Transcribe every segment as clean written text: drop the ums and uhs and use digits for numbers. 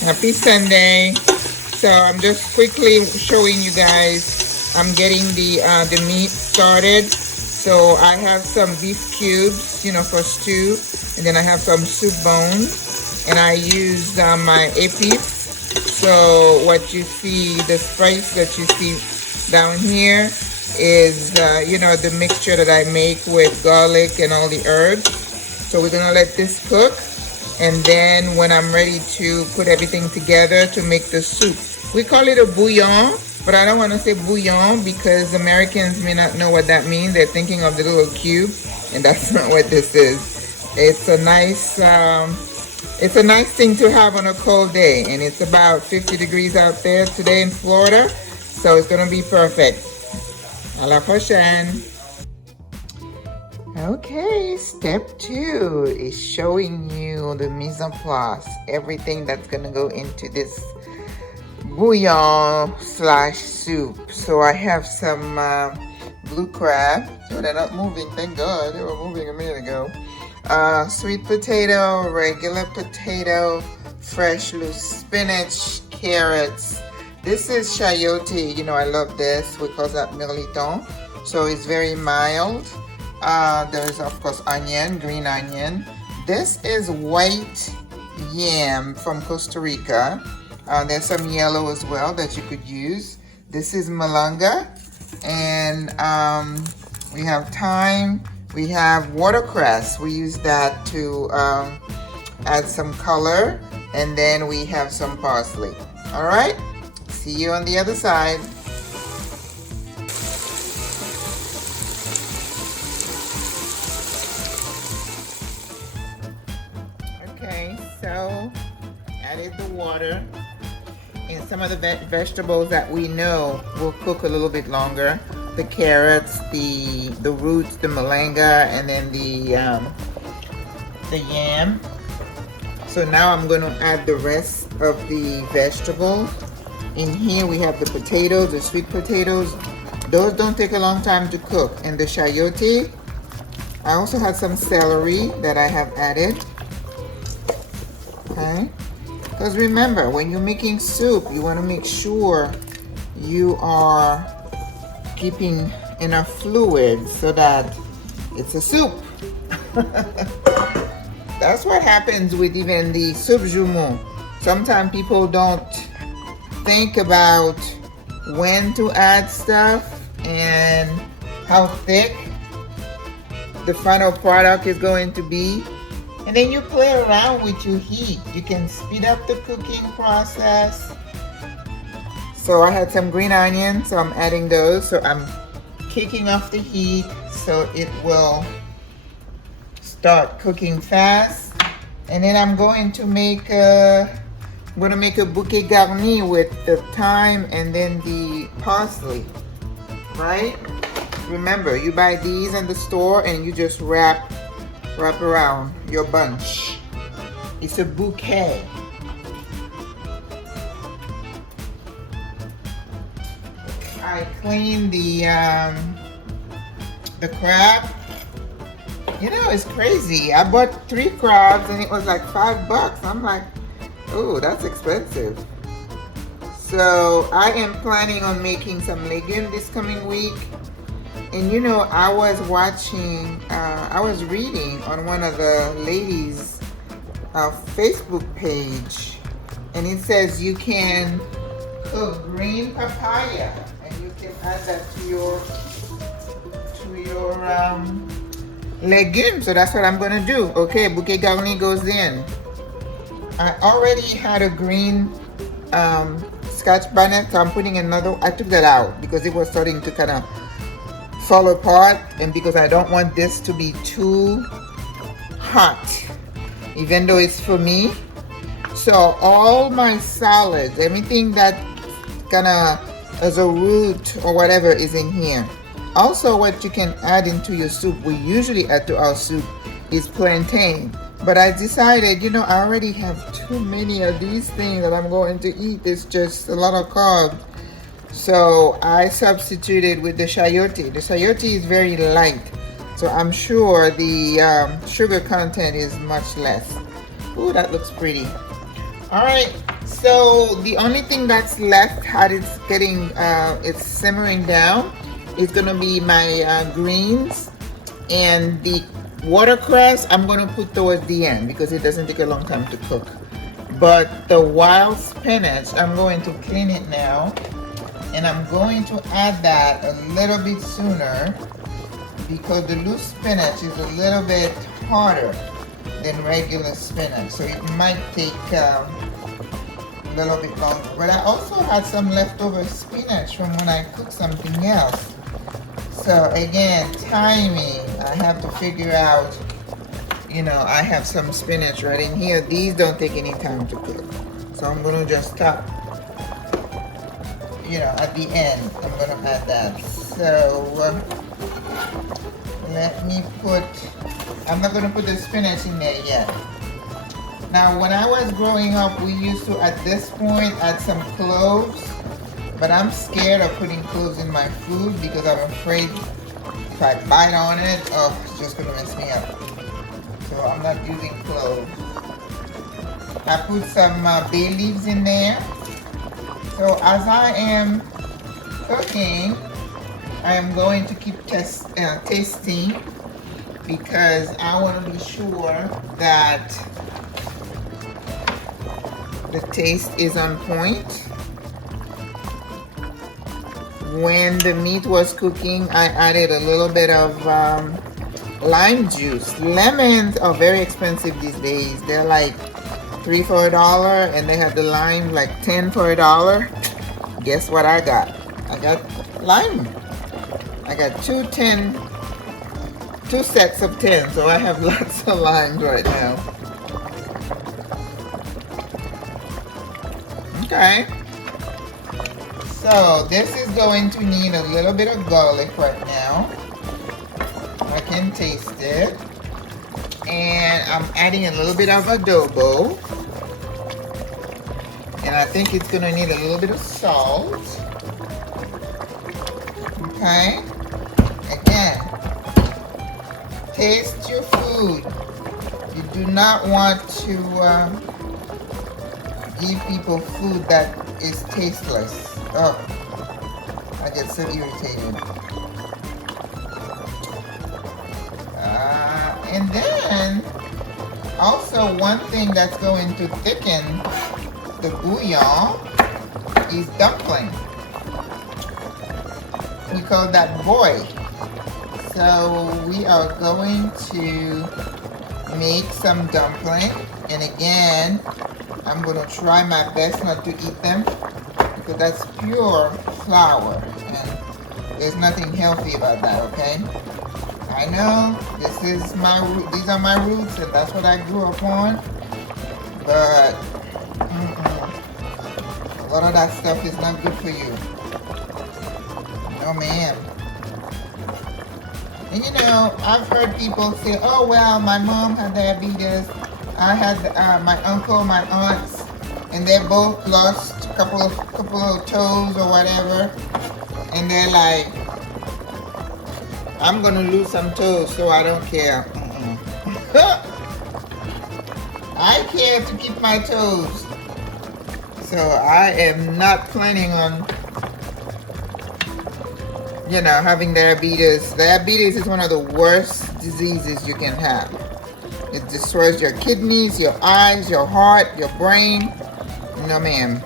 Happy Sunday. So I'm just quickly showing you guys. I'm getting the meat started. So I have some beef cubes, for stew, and then I have some soup bones, and I use my épices. So what you see, the spice that you see down here is, the mixture that I make with garlic and all the herbs. So we're gonna let this cook, and then when I'm ready to put everything together to make the soup, we call it a bouillon, but I don't want to say bouillon because Americans may not know what that means. They're thinking of the little cube, and that's not what this is. It's a nice thing to have on a cold day, and it's about 50 degrees out there today in Florida, so it's gonna be perfect. À la prochaine. Okay, step 2 is showing you the mise en place, everything that's gonna go into this bouillon slash soup. So I have some blue crab. So they're not moving, thank God. They were moving a minute ago. Sweet potato, regular potato, fresh loose spinach, carrots. This is choyote. I love this. We call that mirliton. So it's very mild. There's of course onion, green onion. This is white yam from Costa Rica. There's some yellow as well that you could use. This is malanga, and we have thyme. We have watercress. We use that to add some color, and then we have some parsley. All right. See you on the other side. Okay, so added the water, and some of the vegetables that we know will cook a little bit longer. The carrots, the roots, the malanga, and then the yam. So now I'm going to add the rest of the vegetable. In here we have the potatoes, the sweet potatoes. Those don't take a long time to cook. And the choyote. I also had some celery that I have added. Okay. Because remember, when you're making soup, you want to make sure you are keeping enough fluid so that it's a soup. That's what happens with even the soup jumeau. Sometimes people don't think about when to add stuff and how thick the final product is going to be. And then you play around with your heat. You can speed up the cooking process. So I had some green onions, so I'm adding those. So I'm kicking off the heat so it will start cooking fast. And then I'm going to make a bouquet garni with the thyme and then the parsley, right? Remember, you buy these in the store and you just wrap around your bunch. It's a bouquet. I cleaned the crab. It's crazy. I bought 3 crabs and it was like $5. I'm like, oh, that's expensive. So I am planning on making some legume this coming week. And I was reading on one of the ladies' Facebook page, and it says you can cook green papaya, and you can add that to your legume. So that's what I'm gonna do. Okay, bouquet garni goes in. I already had a green scotch bonnet, so I'm putting another. I took that out because it was starting to kind of fall apart, and because I don't want this to be too hot, even though it's for me. So all my salads, everything that kinda as a root or whatever is in here. Also, what you can add into your soup, we usually add to our soup, is plantain. But I decided, I already have too many of these things that I'm going to eat. It's just a lot of carbs. So I substituted with the chayote. The chayote is very light, so I'm sure the sugar content is much less. Ooh, that looks pretty. All right. So the only thing that's left, how it's getting, it's simmering down, is gonna be my greens and the watercress. I'm gonna put towards the end because it doesn't take a long time to cook. But the wild spinach, I'm going to clean it now, and I'm going to add that a little bit sooner because the loose spinach is a little bit harder than regular spinach, so it might take a little bit longer. But I also had some leftover spinach from when I cooked something else. So again, timing, I have to figure out, you know, I have some spinach right in here. These don't take any time to cook. So I'm gonna just stop, you know, at the end, I'm gonna add that. So let me put, I'm not gonna put the spinach in there yet. Now, when I was growing up, we used to, at this point, add some cloves, but I'm scared of putting cloves in my food because I'm afraid if I bite on it, oh, it's just gonna mess me up. So I'm not using cloves. I put some bay leaves in there. So as I am cooking, I am going to keep tasting because I want to be sure that the taste is on point. When the meat was cooking, I added a little bit of lime juice. Lemons are very expensive these days. They're like $3 for $1, and they have the lime like 10 for $1. Guess what I got? I got lime. I got two sets of 10, so I have lots of limes right now. Okay. So this is going to need a little bit of garlic right now. I can taste it. And I'm adding a little bit of adobo. And I think it's gonna need a little bit of salt. Okay. Again, taste your food. You do not want to give people food that is tasteless. Oh, I get so irritated. And then, also one thing that's going to thicken the bouillon is dumpling. We call that boy. So we are going to make some dumpling. And again, I'm going to try my best not to eat them because that's pure flour and there's nothing healthy about that, okay? I know this is my root, these are my roots and that's what I grew up on, but a lot of that stuff is not good for you. No ma'am. And you know, I've heard people say, oh well, my mom had diabetes, I had my uncle, my aunts, and they both lost a couple of toes or whatever, and they're like, I'm gonna lose some toes, so I don't care. I care to keep my toes, so I am not planning on, you know, having diabetes. Diabetes is one of the worst diseases you can have. It destroys your kidneys, your eyes, your heart, your brain. No ma'am.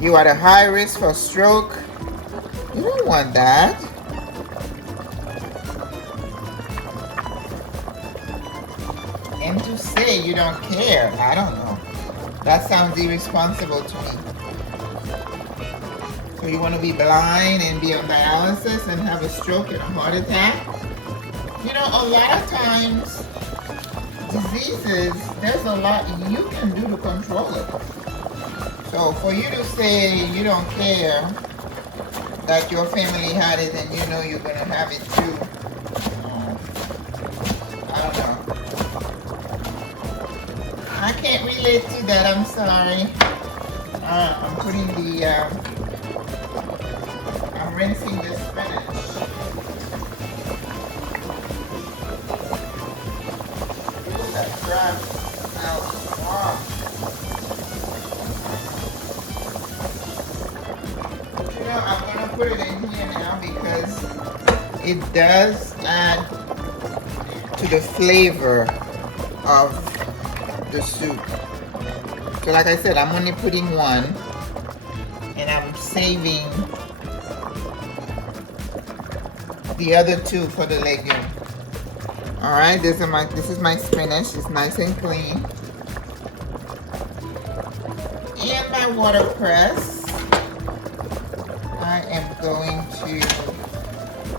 You are at a high risk for stroke. You don't want that. And to say you don't care, I don't know. That sounds irresponsible to me. So you want to be blind and be on dialysis and have a stroke and a heart attack? You know, a lot of times, diseases, there's a lot you can do to control it. So for you to say you don't care that your family had it and you know you're going to have it too, I don't know. I can't relate to that, I'm sorry. I'm putting the, I'm rinsing the spinach. That crab smells warm. it does add to the flavor of the soup. So like I said, I'm only putting one, and I'm saving the other two for the legume. All right, this is my spinach. It's nice and clean. And my watercress. I am going to,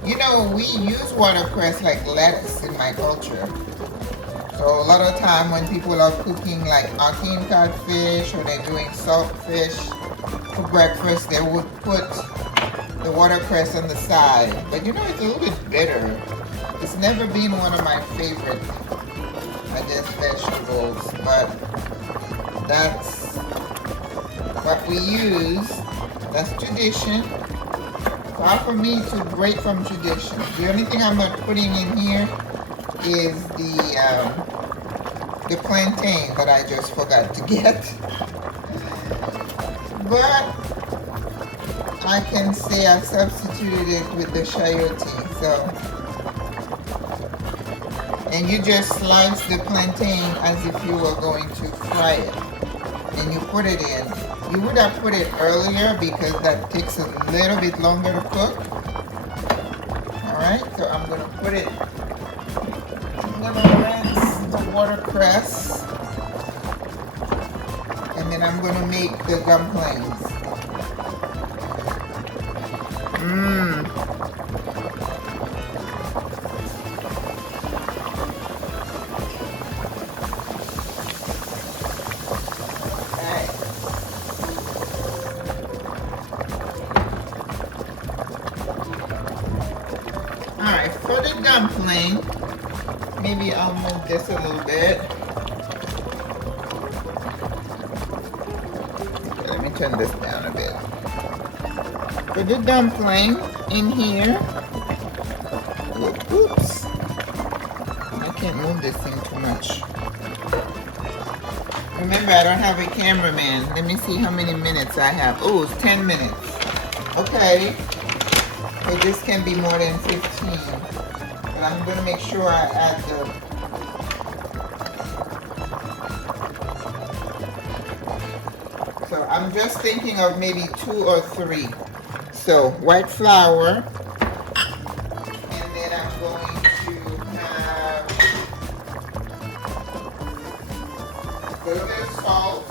you know, we use watercress like lettuce in my culture. So a lot of time when people are cooking like Haitian codfish or they're doing salt fish for breakfast, they would put the watercress on the side. But you know, it's a little bit bitter. It's never been one of my favorite, I guess, vegetables, but that's what we use. That's tradition. Hard for me to break from tradition. The only thing I'm not putting in here is the plantain that I just forgot to get. But I can say I substituted it with the choyote. So, and you just slice the plantain as if you were going to fry it, and you put it in. You would have put it earlier because that takes a little bit longer to cook. Alright, so I'm going to put it, I'm going to rinse the watercress, and then I'm going to make the dumplings. Alright, for the dumpling, maybe I'll move this a little bit. Okay, let me turn this down a bit. For the dumpling in here, oops, I can't move this thing too much. Remember, I don't have a cameraman. Let me see how many minutes I have. Oh, it's 10 minutes. Okay. So this can be more than 15. But I'm going to make sure I add the... So I'm just thinking of maybe 2 or 3. So white flour. And then I'm going to have a little bit of salt.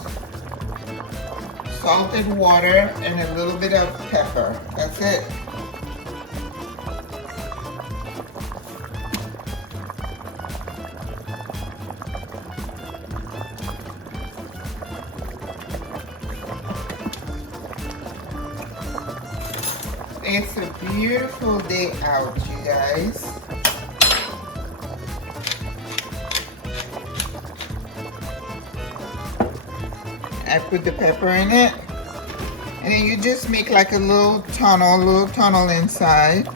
Salted water and a little bit of pepper. That's it. It's a beautiful day out, you guys. I put the pepper in it, and then you just make like a little tunnel inside,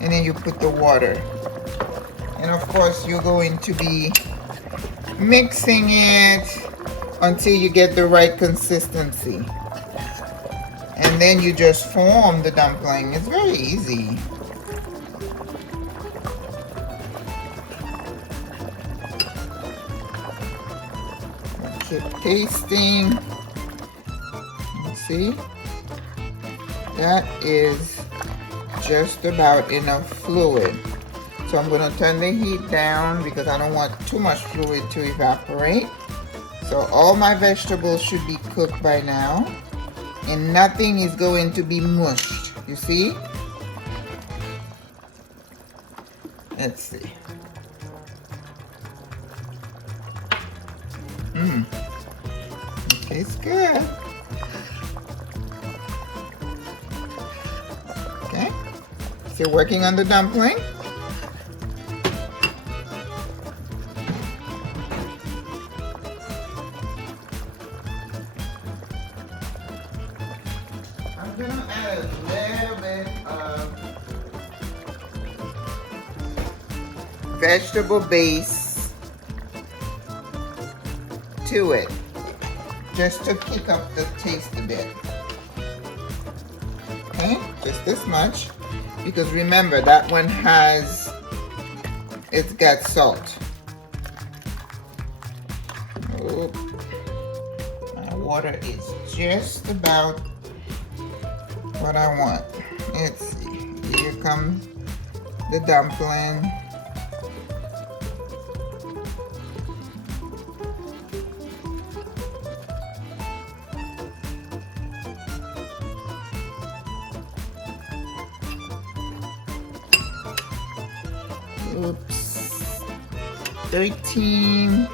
and then you put the water. And of course, you're going to be mixing it until you get the right consistency. And then you just form the dumpling. It's very easy. Keep tasting. See? That is just about enough fluid. So I'm going to turn the heat down because I don't want too much fluid to evaporate. So all my vegetables should be cooked by now. And nothing is going to be mushed. You see? Let's see. It tastes good. Okay. Still working on the dumpling. I'm gonna add a little bit of vegetable base to it, just to kick up the taste a bit. Okay, just this much. because remember that one it's got salt. Oh, my water is just about what I want. Let's see. Here comes the dumpling. Oops. 13.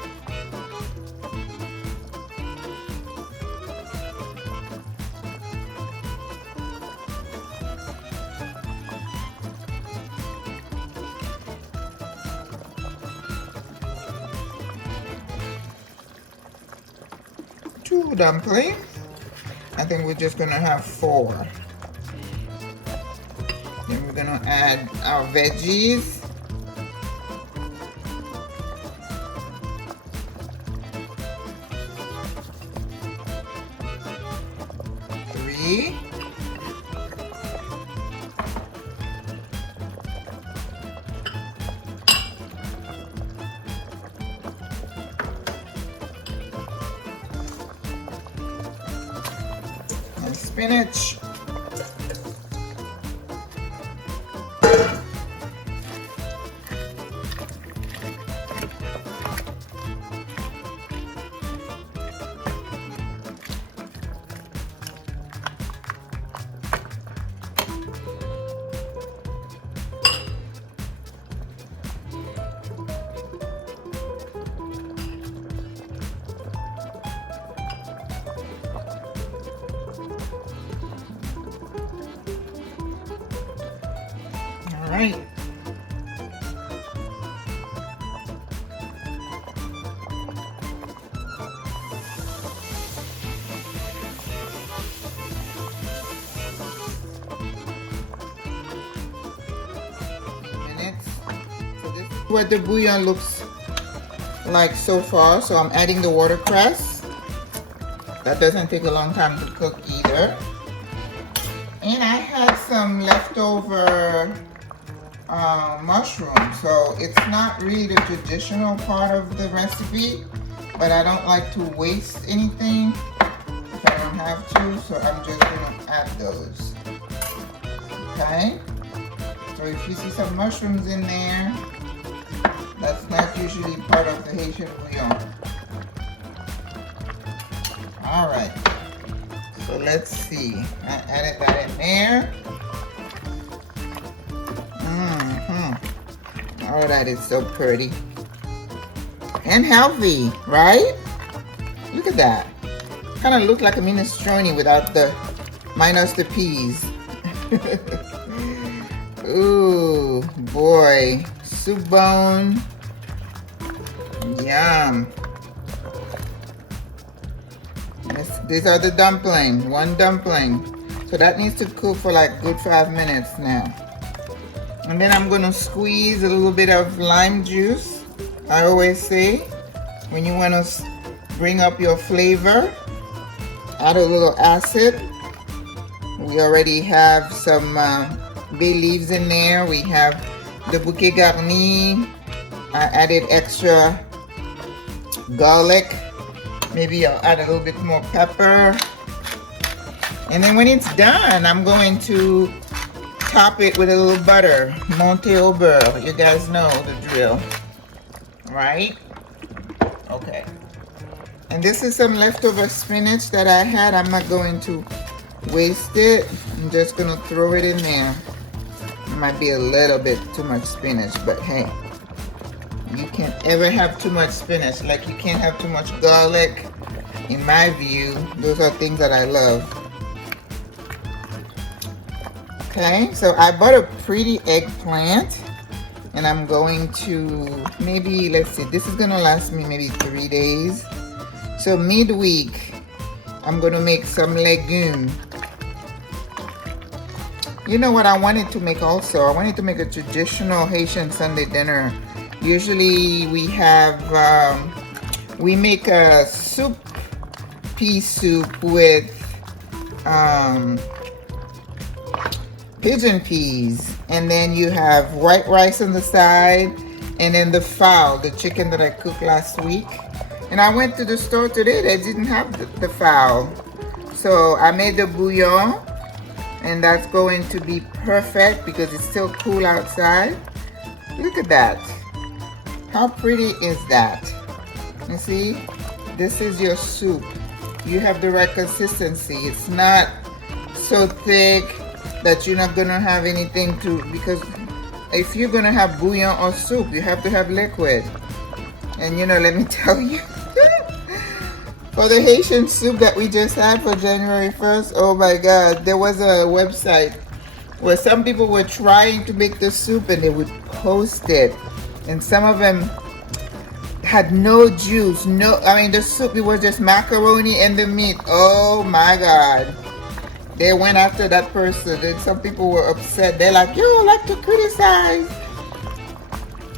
Two dumplings. I think we're just gonna have 4. Then we're gonna add our veggies. 3. And spinach. All right. Minutes. So this is what the bouillon looks like so far. So I'm adding the watercress. That doesn't take a long time to cook either. And I had some leftover mushroom, so it's not really the traditional part of the recipe, but I don't like to waste anything if I don't have to, so I'm just gonna add those. Okay, so if you see some mushrooms in there, that's not usually part of the Haitian bouillon. All right, so let's see. I added that in there. Oh, that is so pretty and healthy, right? Look at that. Kind of look like a minestrone without minus the peas. Ooh, boy, soup bone, yum. These are the dumplings, 1 dumpling. So that needs to cook for like good 5 minutes now. And then I'm gonna squeeze a little bit of lime juice. I always say, when you wanna bring up your flavor, add a little acid. We already have some bay leaves in there. We have the bouquet garni. I added extra garlic. Maybe I'll add a little bit more pepper. And then when it's done, I'm going to top it with a little butter. Monte au beurre. You guys know the drill, right? Okay. And this is some leftover spinach that I had. I'm not going to waste it. I'm just gonna throw it in there. It might be a little bit too much spinach, but hey, you can't ever have too much spinach. Like you can't have too much garlic. In my view, those are things that I love. Okay, so I bought a pretty eggplant, and I'm going to maybe, let's see, this is gonna last me maybe 3 days. So midweek, I'm gonna make some legume. You know what I wanted to make also? I wanted to make a traditional Haitian Sunday dinner. Usually we have, we make a soup, pea soup with pigeon peas, and then you have white rice on the side, and then the fowl, the chicken that I cooked last week. And I went to the store today, they didn't have the fowl. So I made the bouillon, and that's going to be perfect because it's still cool outside. Look at that. How pretty is that? You see, this is your soup. You have the right consistency. It's not so thick that you're not gonna have anything to, because if you're gonna have bouillon or soup, you have to have liquid. And you know, let me tell you, for the Haitian soup that we just had for January 1st, oh my God, there was a website where some people were trying to make the soup and they would post it. And some of them had no juice, the soup, it was just macaroni and the meat. Oh my God. They went after that person and some people were upset. They're like, you like to criticize.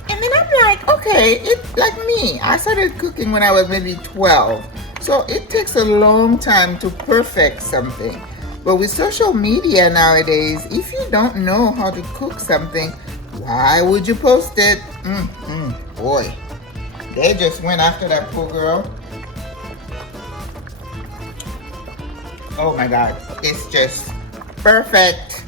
And then I'm like, okay, it's like me. I started cooking when I was maybe 12. So it takes a long time to perfect something. But with social media nowadays, if you don't know how to cook something, why would you post it? Boy, they just went after that poor girl. Oh my God, it's just perfect.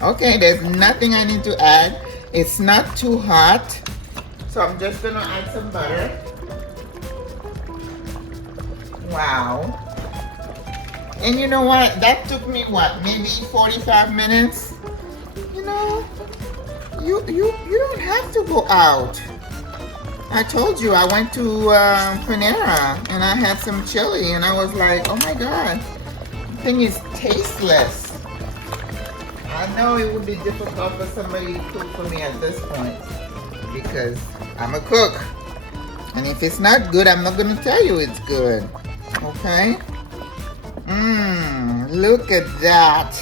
Okay, there's nothing I need to add. It's not too hot. So I'm just gonna add some butter. Wow. And you know what? That took me what? Maybe 45 minutes? You know, you don't have to go out. I told you I went to Panera and I had some chili and I was like, oh my God, the thing is tasteless. I know it would be difficult for somebody to cook for me at this point because I'm a cook. And if it's not good, I'm not gonna tell you it's good. Okay? Look at that.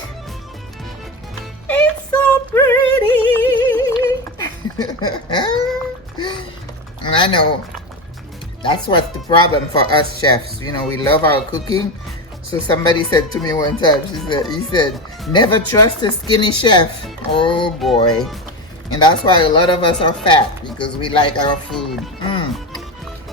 It's so pretty. And I know that's what's the problem for us chefs. You know, we love our cooking. So somebody said to me one time, he said, never trust a skinny chef. Oh boy. And that's why a lot of us are fat, because we like our food.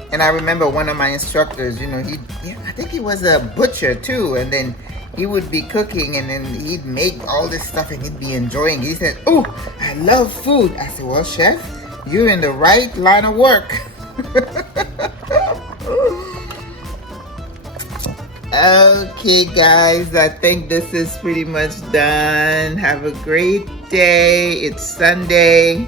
And I remember one of my instructors, you know, I think he was a butcher too. And then he would be cooking and then he'd make all this stuff and he'd be enjoying. He said, oh, I love food. I said, well, chef, you're in the right line of work. Okay, guys, I think this is pretty much done. Have a great day. It's Sunday.